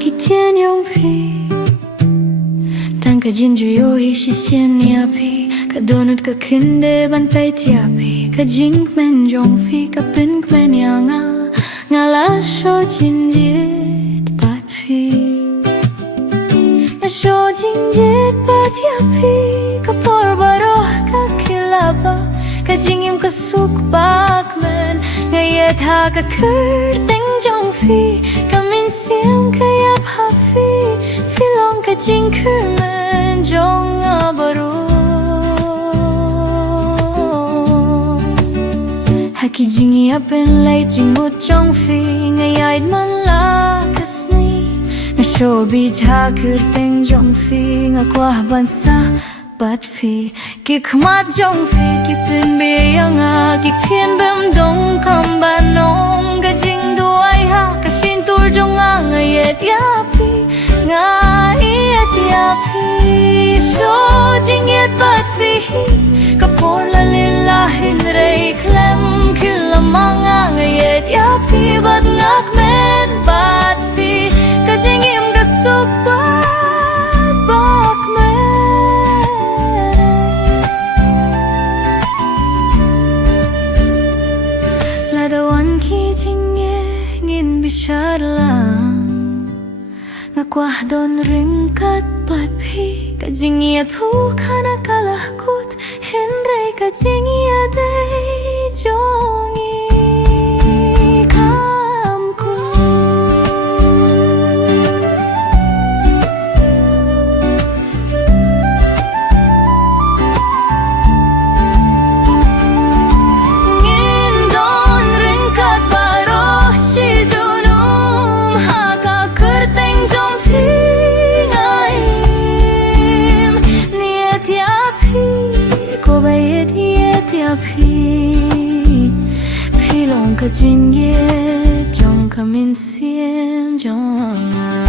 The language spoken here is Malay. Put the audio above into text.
ki thiên yong phi Tan ka jinju yo hi shi sien ni api Ka donut ka kinde ban pay ti api Ka jing men jong fi ka pin men yang nga la sho jin jit bat phi Nga sho jin jit bat ti api Ka por baro ka kilaba Ka jing im ka suk bak men Nga yet ha ka kur ting jong fi Ka min siam ka yap ha fi Filong ka jing kur men jong abaro Haki jingi apen lay jingut jong fi Ngayait man la kasni Nga showbiz ha kurting jong fi Nga kwah bansa bat fi Kik mat jong fi Kipin biyang Kik thiên bim dong kam banong Ka jing duay ha Kashin tur jong ngayet yapi Ngayet yapi Show jing yet bat fi Kapor la lillahin rey klem Kila mga ngayet yapi Bat ngak men bat fi Kajingim kasuk bat bak men Ladawan ki jingye ngin bishar lang Ngakwah don ringkat bat fi Kajingya tu kana kalahkut Henry kajingya day jongi kamku Ngin don ringkat baro si junum Haka kurteng jom fi ngaim Niet yapi Ko bayet yet yapi Pilong ka jing ye Jong ka min siem jong